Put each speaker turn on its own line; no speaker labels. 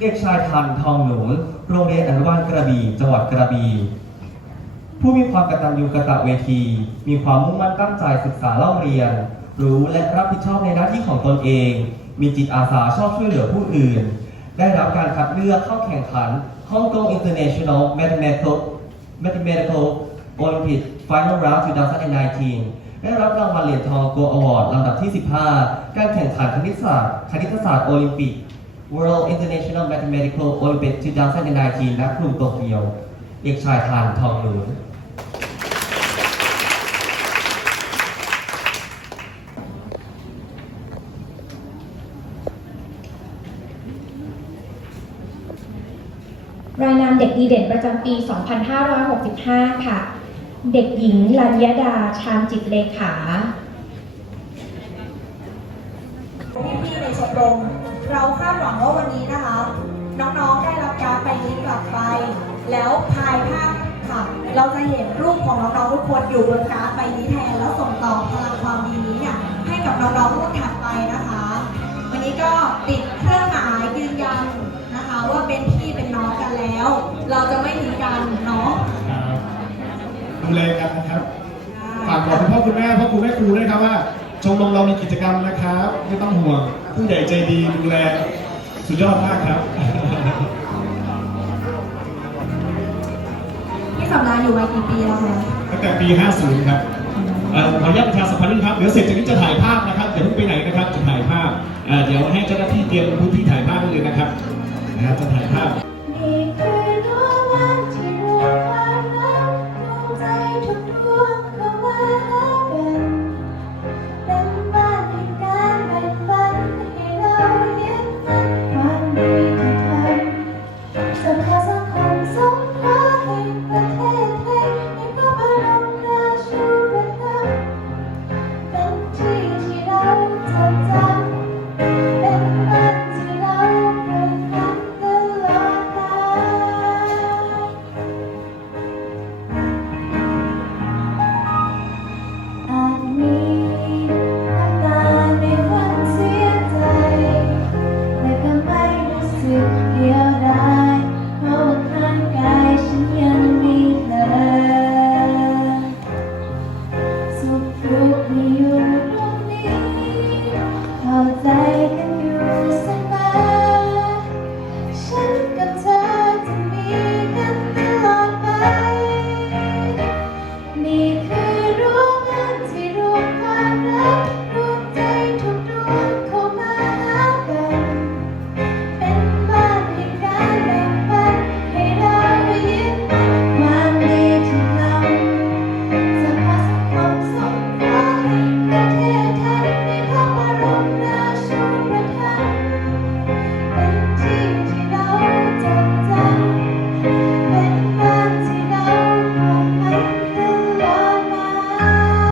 เอกชายทันทองหนู โรงเรียนอนุบาลกระบี่จังหวัดกระบี่ผู้มีความกตัญญูกตเวที มีความมุ่งมั่นตั้งใจศึกษาเล่าเรียน รู้และรับผิดชอบในหน้าที่ของตนเอง มีจิตอาสาชอบช่วยเหลือผู้อื่น ได้รับการคัดเลือกเข้าแข่งขัน Hong Kong International Mathematical Mathematical Olympic Final Round 2019 ได้รับรางวัลเหรียญทอง Gold Award ลำดับที่ 15 การแข่งขันคณิตศาสตร์ คณิตศาสตร์โอลิมปิก World International Mathematical Olympic 2019ณกรุงโตเกียว เอกชายทานทองหนูน
รายนามเด็กดีเด่นประจำปี 2565 ค่ะ เด็กหญิงลัญญดา ชาญจิตเลขา
พี่ๆในชมรมเราคาดห วังว่าวันนี้นะคะ น้องๆได้รับการดใบนี้กลับไป แล้วภายภาคค่ะ เราจะเห็นรูปของน้องๆทุกคนอยู่บนการ์ดใบนี้แทนแล้วส่งต่อพลังความดีนี้เนี่ยให้กับน้องๆรุ่นถัดไปนะคะ วันนี้ก็ติดเครื่องหมายยืนยันนะคะ ว่าเป็นพี่เป็นน้องกันแล้ว เราจะไม่ทิ้งกันเนาะ
ครับดูแลกันนะครับฝากบอกคุณพ่อคุณแม่พ่อคุณแม่ครูด้วยครับว่าชมรมเรามีกิจกรรมนะครับ ไม่ต้องห่วง ผู้ใหญ่ใจดีดูแล สุดยอดมากครับ
พี่สำรานอยู่มากี่ปีแล้วคะ
ตั้งแต่ปี 50 ครับเอ่อขออนุญาตประชาสัมพันธ์นิดนึงครับ เดี๋ยวเสร็จจากนี้จะถ่ายภาพนะครับเดี๋ยวเพิ่งไปไหนนะครับ จะถ่ายภาพเอ่อเดี๋ยวให้เจ้าหน้าที่เตรียมพื้นที่ถ่ายภาพไว้เลยนะครับนะครับจะถ่ายภาพ